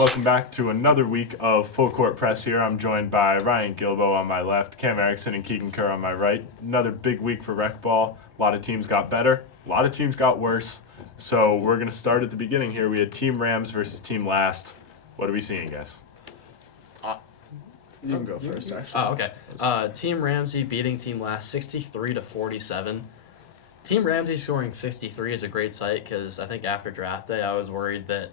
welcome back to another week of Full Court Press here. I'm joined by Ryan Guilbeau on my left, Cam Erickson and Keegan Kerr on my right. Another big week for Recball. A lot of teams got better, a lot of teams got worse. So we're going to start at the beginning here. We had Team Rams versus Team Last. What are we seeing, guys? You can go first, actually. Oh, okay. Team Ramsey beating Team Last 63-47. Team Ramsey scoring 63 is a great sight because I think after draft day I was worried that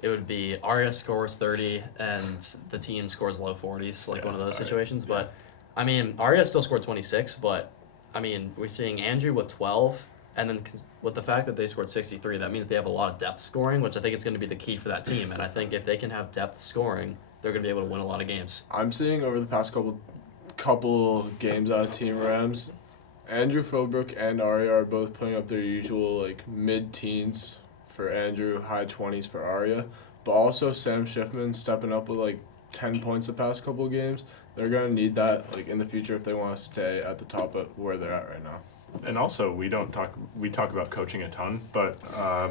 it would be Arya scores 30 and the team scores low 40s, like one of those situations. Yeah. But, I mean, Arya still scored 26, but, I mean, we're seeing Andrew with 12, and then with the fact that they scored 63, that means they have a lot of depth scoring, which I think is going to be the key for that team. And I think if they can have depth scoring, they're going to be able to win a lot of games. I'm seeing over the past couple games out of Team Rams, Andrew Philbrook and Arya are both putting up their usual mid-teens for Andrew, high 20s for Arya, but also Sam Schiffman stepping up with 10 points the past couple of games. They're going to need that in the future if they want to stay at the top of where they're at right now. And also, we talk about coaching a ton, but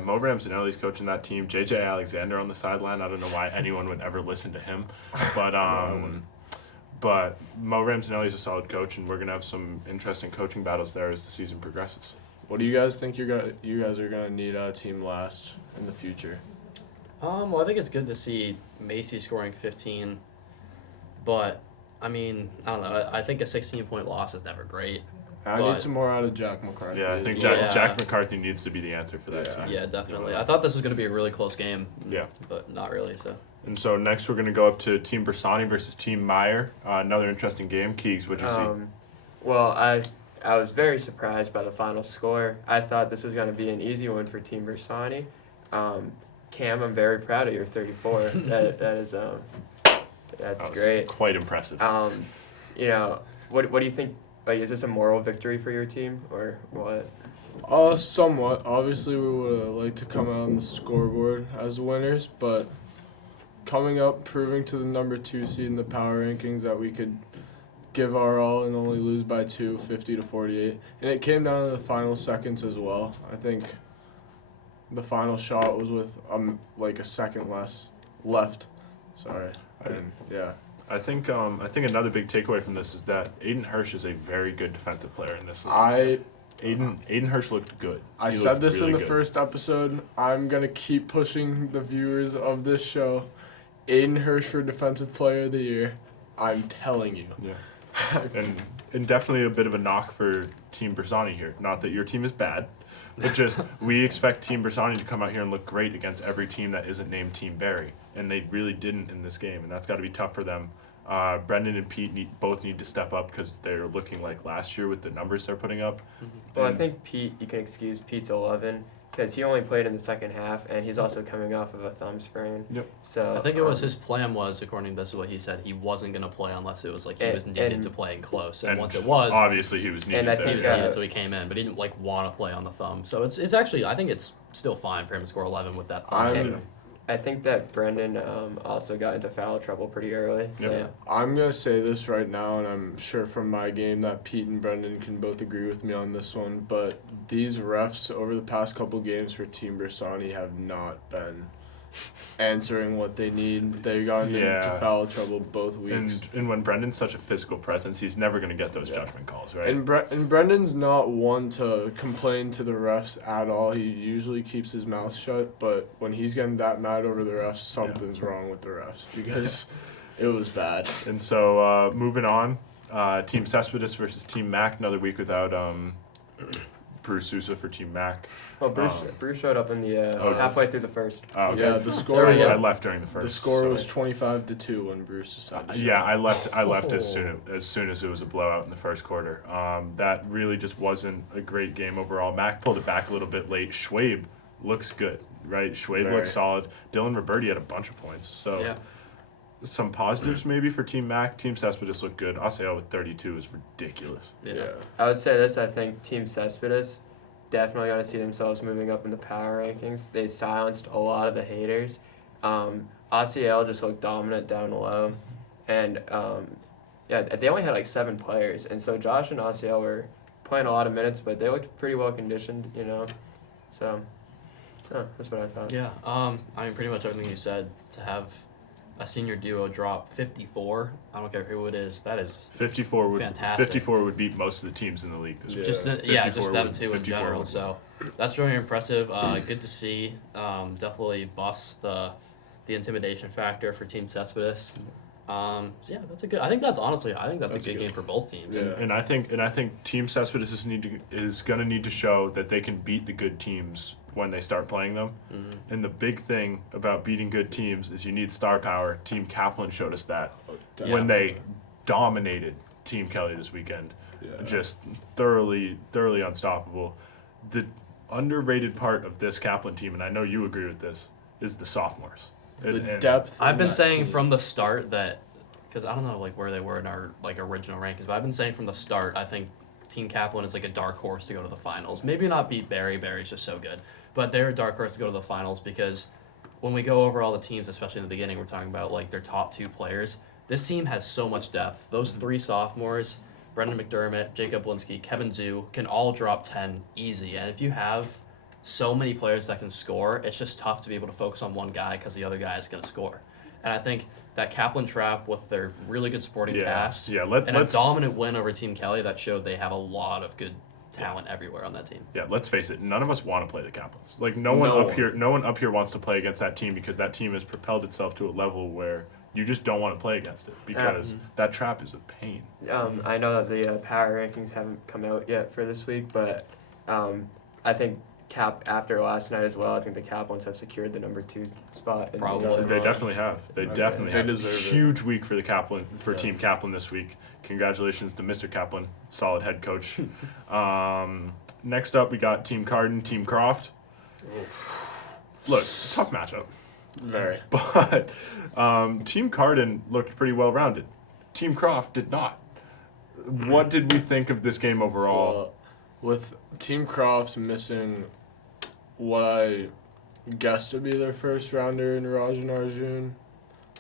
Mo Ramsey-Nelly's coaching that team. J.J. Alexander on the sideline. I don't know why anyone would ever listen to him, but Mo Ramsey-Nelly's a solid coach, and we're gonna have some interesting coaching battles there as the season progresses. What do you guys think you guys are gonna need Team Last in the future? Well, I think it's good to see Macy scoring 15, but I mean, I don't know. I think a 16-point loss is never great. I need some more out of Jack McCarthy. Yeah, I think Jack McCarthy needs to be the answer for that team. Yeah, definitely. I thought this was going to be a really close game. Yeah. But not really, so. And so next we're going to go up to Team Bersani versus Team Meyer. Another interesting game. Keegs, what'd you see? Well, I was very surprised by the final score. I thought this was going to be an easy one for Team Bersani. Cam, I'm very proud of your 34. That's great. Quite impressive. What do you think? Is this a moral victory for your team, or what? Somewhat. Obviously, we would have liked to come out on the scoreboard as winners, but coming up, proving to the number 2 seed in the power rankings that we could give our all and only lose by 2, 50-48. And it came down to the final seconds as well. I think the final shot was with a second less left. Sorry. I think another big takeaway from this is that Aiden Hirsch is a very good defensive player in this league. Aiden Hirsch looked good. I said this really in the first episode. I'm going to keep pushing the viewers of this show. Aiden Hirsch for Defensive Player of the Year. I'm telling you. Yeah. and definitely a bit of a knock for Team Bersani here. Not that your team is bad, but just we expect Team Bersani to come out here and look great against every team that isn't named Team Barry. And they really didn't in this game, and that's got to be tough for them. Brendan and Pete both need to step up because they're looking like last year with the numbers they're putting up. Well, I think you can excuse Pete's 11 because he only played in the second half, and he's also coming off of a thumb sprain. Yep. So I think it was his plan was, according to this is what he said, he wasn't going to play unless it was he was needed to play in close. And once it was, obviously he was needed. And I think he was needed, so he came in, but he didn't want to play on the thumb. So it's actually, I think it's still fine for him to score 11 with that thumb. I think that Brendan also got into foul trouble pretty early. So yeah. I'm going to say this right now, and I'm sure from my game that Pete and Brendan can both agree with me on this one, but these refs over the past couple games for Team Bersani have not been answering what they need. They got into foul trouble both weeks. And when Brendan's such a physical presence, he's never going to get those judgment calls, right? And Brendan's not one to complain to the refs at all. He usually keeps his mouth shut, but when he's getting that mad over the refs, something's wrong with the refs because it was bad. And so moving on, Team Cespedes versus Team Mac, another week without Bruce Sousa for Team Mac. Well, Bruce showed up in the halfway through the first. Oh, okay. Yeah, the score. I left during the first. The score was 25-2 when Bruce decided to show up. I left as soon as it was a blowout in the first quarter. That really just wasn't a great game overall. Mac pulled it back a little bit late. Schwabe looks good, right? Schwabe looks solid. Dylan Roberti had a bunch of points. So some positives maybe for Team Mac. Team Cespedes looked good. Osceola with 32 is ridiculous. Yeah. I would say this. I think Team Cespedes definitely going to see themselves moving up in the power rankings. They silenced a lot of the haters. Osceola just looked dominant down low. And, they only had 7 players. And so Josh and Osceola were playing a lot of minutes, but they looked pretty well conditioned, So, that's what I thought. Yeah, I mean, pretty much everything you said. To have a senior duo drop 54. I don't care who it is. That is 54 would fantastic. 54 would beat most of the teams in the league this week. just 54 just them would- two in 54 general. would So that's really impressive. Good to see. Definitely buffs the intimidation factor for Team Cespedes. So yeah, that's a good. I think that's a good game for both teams. Yeah. And I think Team Cespedes is going to need to show that they can beat the good teams when they start playing them. Mm-hmm. And the big thing about beating good teams is you need star power. Team Kaplan showed us that when they dominated Team Kelly this weekend. Yeah. Just thoroughly unstoppable. The underrated part of this Kaplan team, and I know you agree with this, is the sophomores. The And- depth. I've in been that saying team. from the start that, because I don't know like where they were in our like original rankings, but I've been saying from the start I think Team Kaplan is like a dark horse to go to the finals. Maybe not beat Barry. Barry's just so good, but they're a dark horse to go to the finals because when we go over all the teams, especially in the beginning, we're talking about like their top 2 players. This team has so much depth. Those 3 sophomores, Brendan McDermott, Jacob Linsky, Kevin Zhu, can all drop 10 easy. And if you have so many players that can score, it's just tough to be able to focus on one guy because the other guy is going to score. And I think that Kaplan trap with their really good supporting cast and a dominant win over Team Kelly that showed they have a lot of good talent everywhere on that team. Yeah, let's face it. None of us want to play the Kaplans. Like no one up here wants to play against that team because that team has propelled itself to a level where you just don't want to play against it because that trap is a pain. I know that the power rankings haven't come out yet for this week, but I think after last night as well, I think the Kaplans have secured the number 2 spot. In Probably. the They definitely have. They definitely They have. deserve it. Huge week for the Team Kaplan this week. Congratulations to Mr. Kaplan, solid head coach. Next up, we got Team Carden, Team Croft. Look, tough matchup. Very. But Team Carden looked pretty well-rounded. Team Croft did not. What did we think of this game overall? Well, with Team Croft missing what I guess to be their first rounder in Raj and Arjun.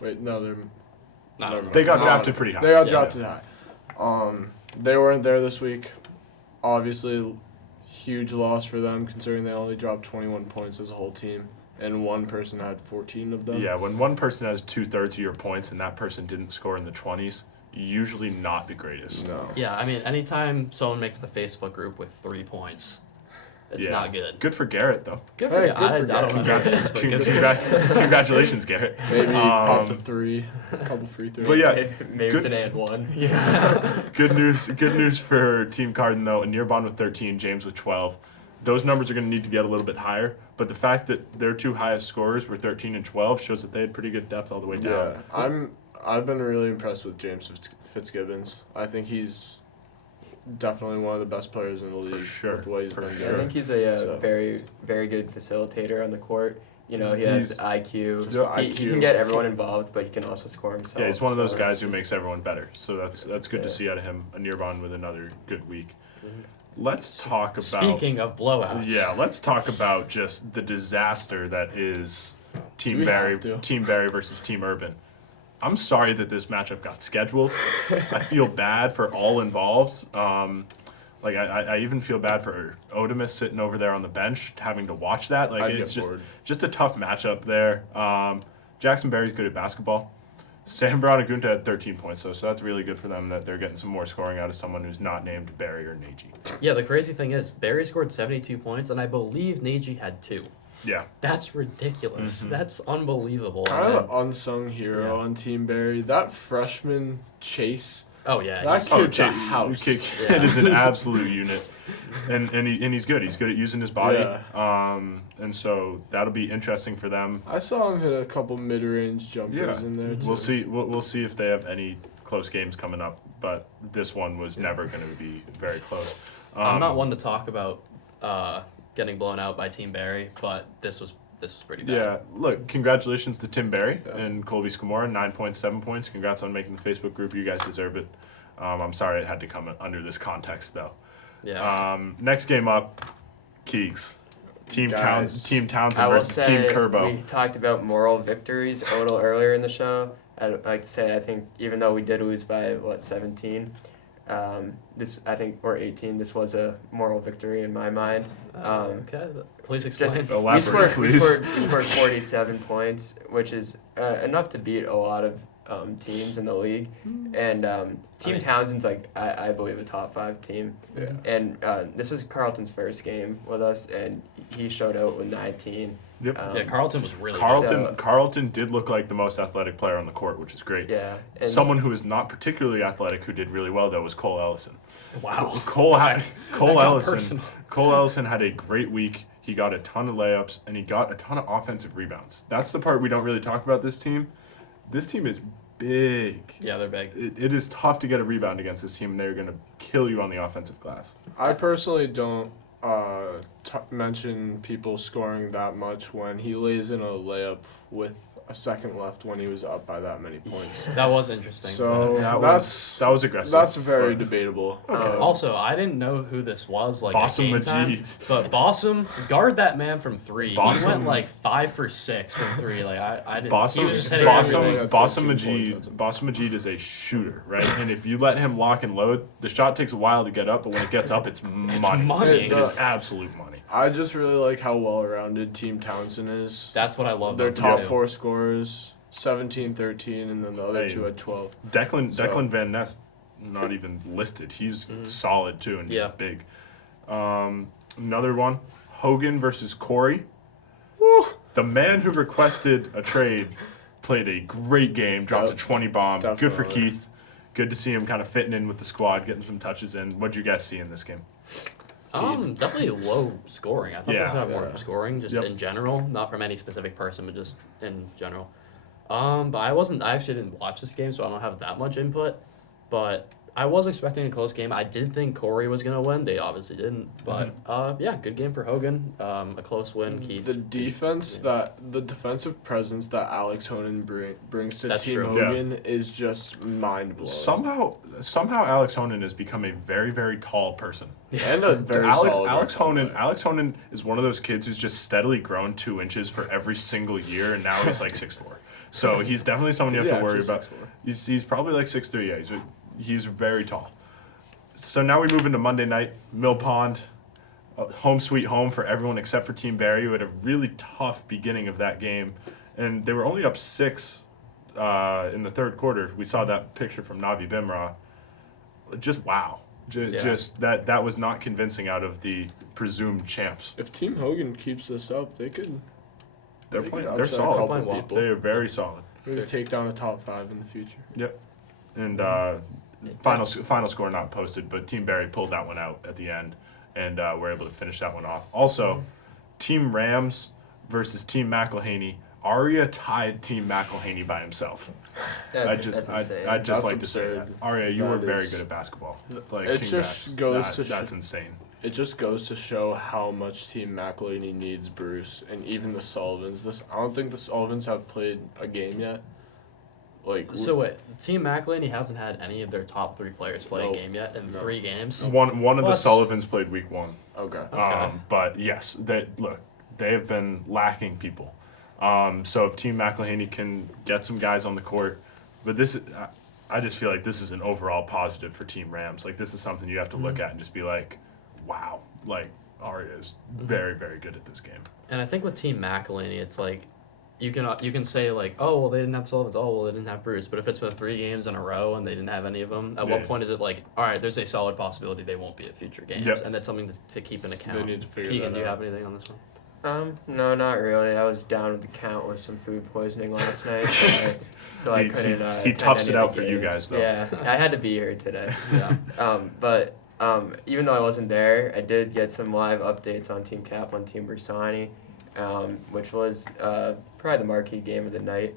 Wait, no, they're. never mind. They got No, drafted pretty high. They got Yeah. drafted high. They weren't there this week. Obviously, huge loss for them considering they only dropped 21 points as a whole team, and one person had 14 of them. Yeah, when one person has 2/3 of your points and that person didn't score in the 20s, usually not the greatest. No. Yeah, I mean, anytime someone makes the Facebook group with 3 points, it's not good. Good for Garrett, though. Good for Hey, you. good I for don't know who it is, but good for you. Congratulations, Garrett. Maybe popped a 3, a couple free throws. But yeah, Maybe good- it's an and 1. Good news for Team Carden, though. Anirban with 13, James with 12. Those numbers are going to need to get a little bit higher, but the fact that their 2 highest scorers were 13 and 12 shows that they had pretty good depth all the way down. Yeah, I've been really impressed with James Fitzgibbons. I think he's definitely one of the best players in the league. sure, With what he's for been sure. I doing. think he's a So- very, very good facilitator on the court. You know, he has He's- IQ. Just the He IQ. can get everyone involved, but he can also score himself. Yeah, he's one of those So guys it's who just- makes everyone better. So that's good to Yeah. see out of him. Anirban with another good week. Mhm. Let's talk about Speaking of blowouts. Yeah, let's talk about just the disaster that is Team we Barry have to? Team Barry versus Team Urban. I'm sorry that this matchup got scheduled. I feel bad for all involved. I even feel bad for Odamus sitting over there on the bench having to watch that. Like I'd it's get bored. just a tough matchup there. Jackson Berry's good at basketball. Sam Bradagunta had 13 points, so that's really good for them that they're getting some more scoring out of someone who's not named Barry or Nagy. Yeah, the crazy thing is, Barry scored 72 points, and I believe Neji had 2. Yeah. That's ridiculous. That's unbelievable. Kind And of an unsung hero Yeah. on Team Barry. That freshman Chase. oh, yeah. That he's- kid's a house. Kid Yeah. is an absolute unit, and he's good. He's good at using his body. Yeah. And so that'll be interesting for them. I saw him hit a couple mid-range jumpers Yeah. in there too. We'll see. We'll see if they have any close games coming up. But this one was never going to be very close. I'm not one to talk about getting blown out by Team Barry, but this was pretty bad. Yeah, look, congratulations to Tim Barry Yeah. and Colby Scamora, 9 points, 7 points. Congrats on making the Facebook group. You guys deserve it. I'm sorry it had to come under this context, though. Yeah. Next game up, Keegs. Team Guys. Townsend I will versus Team say Kerbo. we talked about moral victories a little earlier in the show. I'd like to say I think even though we did lose by 17, this I think or 18, this was a moral victory in my mind. Okay. Please explain. Just Elaborate, we please. scored 47 points, which is enough to beat a lot of teams in the league. And Team Townsend's like I believe a top 5 team. Yeah. And this was Carlton's first game with us, and he showed out with 19. Yep. Yeah, Carlton was really Carlton did look like the most athletic player on the court, which is great. Yeah. And Someone who is not particularly athletic who did really well though was Cole Ellison. good. Wow. Cole got Ellison. personal. Cole Ellison had a great week. He got a ton of layups and he got a ton of offensive rebounds. That's the part we don't really talk about this team. This team is big. Yeah, they're big. It is tough to get a rebound against this team, and they're going to kill you on the offensive glass. I personally don't mention people scoring that much when he lays in a layup with a second left when he was up by that many points. That was interesting. So That that's aggressive. that's very but- debatable. Okay. Also, I didn't know who this was. Like at Bossum game time, Majid. but Bossum, guard that man from 3. He Bossum- went like 5 for 6 from 3. Like I didn't. Bossum, he was just hitting everything. everything. Bossum Majid is a shooter, right? And if you let him lock and load, the shot takes a while to get up, but when it gets up, it's money. money. It is absolute money. I just really like how well-rounded Team Townsend is. That's what I love. Their about top them, too. 4 scorers, 17, 13, and then the other Hey. 2 had 12. Declan Van Ness, not even listed. He's solid too, and he's Yeah. big. Another one, Hogan versus Corey. Woo! The man who requested a trade played a great game, dropped a 20 bomb. Good for Definitely. Keith. Good to see him kind of fitting in with the squad, getting some touches in. What'd you guys see in this game? Definitely low scoring. I thought Yeah. they should have more Yeah. scoring, just Yep. in general, not from any specific person, but just in general. But I actually didn't watch this game, so I don't have that much input. But I was expecting a close game. I did think Corey was gonna win. They obviously didn't. But yeah, good game for Hogan. A close win. Keith. The defense the defensive presence that Alex Honan brings to That's Team true. Hogan is just mind-blowing. Somehow Alex Honan has become a very, very tall person. And a very solid Alex rebound Honan player. Alex Honan is one of those kids who's just steadily grown 2 inches for every single year, and now he's like 6'4". So he's definitely someone you Is he have to worry actually about. 6'4"? He's probably like 6'3". Yeah, he's very tall. So now we move into Monday night. Mill Pond, home sweet home for everyone except for Team Barry, who had a really tough beginning of that game, and they were only up 6 in the third quarter. We saw that picture from Navi Bimra. Just wow. Just that was not convincing out of the presumed champs. If Team Hogan keeps this up, they could They're They playing. could They're upset a solid. couple Playing well. people. They are very solid. Maybe take down a top 5 in the future. Yep. And final score not posted, but Team Barry pulled that one out at the end, and were able to finish that one off. Also, Team Rams versus Team McElhaney. Arya tied Team McElhaney by himself. That's insane. I'd just That's like to say that. absurd. Arya, you That were very is- good at basketball. Like, It congrats. just goes to that's insane. It just goes to show how much Team McElhaney needs Bruce and even the Sullivans. I don't think the Sullivans have played a game yet. Like So wait, Team McElhaney hasn't had any of their top 3 players play Nope. a game yet in No. 3 games. One of the Plus- Sullivans played week 1. okay. Okay. But yes, they have been lacking people. So if Team McElhaney can get some guys on the court, but I just feel like this is an overall positive for Team Rams. Like this is something you have to look at and just be like, wow, like Arya is very, very good at this game. And I think with Team McElhaney, it's like you can say like, oh well, they didn't have Sullivan, oh well, they didn't have Bruce. But if it's been 3 games in a row and they didn't have any of them, at what Yeah. point is it like, all right, there's a solid possibility they won't be at future games, Yep. and that's something to keep in account. They need to figure Keegan, that do you out. have anything on this one? No, not really. I was down with the count with some food poisoning last night, so I He- couldn't. he attend toughs any it of out the for you games. guys, though. Yeah, I had to be here today. Yeah. But even though I wasn't there, I did get some live updates on Team Kaplan, Team Bersani, which was probably the marquee game of the night.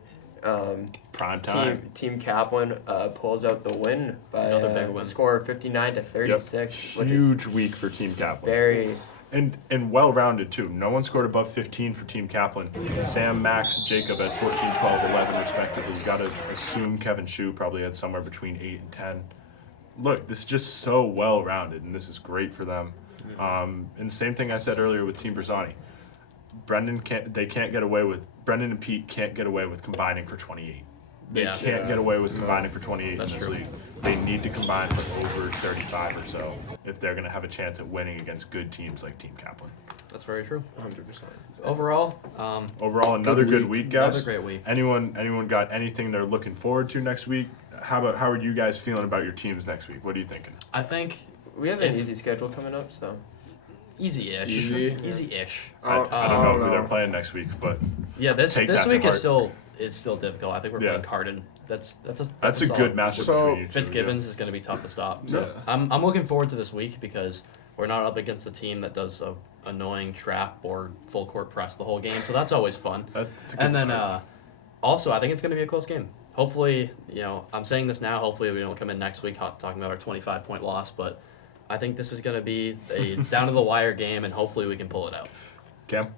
Prime time. Team Kaplan pulls out the win by Another big a win. score of 59-36, which Huge is week for Team Kaplan. very. And well-rounded, too. No one scored above 15 for Team Kaplan. Sam, Max, Jacob at 14, 12, 11, respectively. You got to assume Kevin Shue probably had somewhere between 8 and 10. Look, this is just so well-rounded, and this is great for them. And the same thing I said earlier with Team Bersani. Brendan and Pete can't get away with combining for 28. They Yeah. can't get away with combining for 28 That's in this true. league. They need to combine for over 35 or so if they're going to have a chance at winning against good teams like Team Kaplan. That's very true. 100%. Overall, Overall, another good week, guys. Another great week. Anyone got anything they're looking forward to next week? How are you guys feeling about your teams next week? What are you thinking? I think We have an easy schedule coming up, so easy-ish. Easy? Easy-ish. I don't know who they're playing next week, but Yeah, this Take that to week is heart. still difficult. I think we're Yeah. playing Cardin. That's that's a solid- good matchup So, between you two. Fitzgibbons is going to be tough to stop. So Yeah. I'm looking forward to this week because we're not up against a team that does a annoying trap or full court press the whole game. So that's always fun. That's a good And then start. also, I think it's going to be a close game. Hopefully, I'm saying this now. Hopefully, we don't come in next week talking about our 25-point loss. But I think this is going to be a down to the wire game, and hopefully we can pull it out. Cam?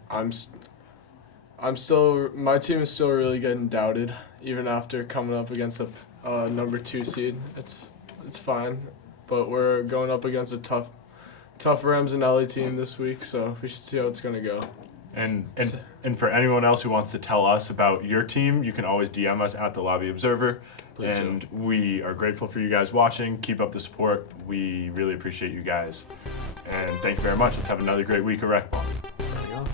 My team is still really getting doubted, even after coming up against a number 2 seed. It's fine, but we're going up against a tough Rams and Ellie team this week, so we should see how it's gonna go. And for anyone else who wants to tell us about your team, you can always DM us at the Lobby Observer. Please do. And we are grateful for you guys watching. Keep up the support. We really appreciate you guys. And thank you very much. Let's have another great week of Recball. Signing off.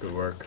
Good work.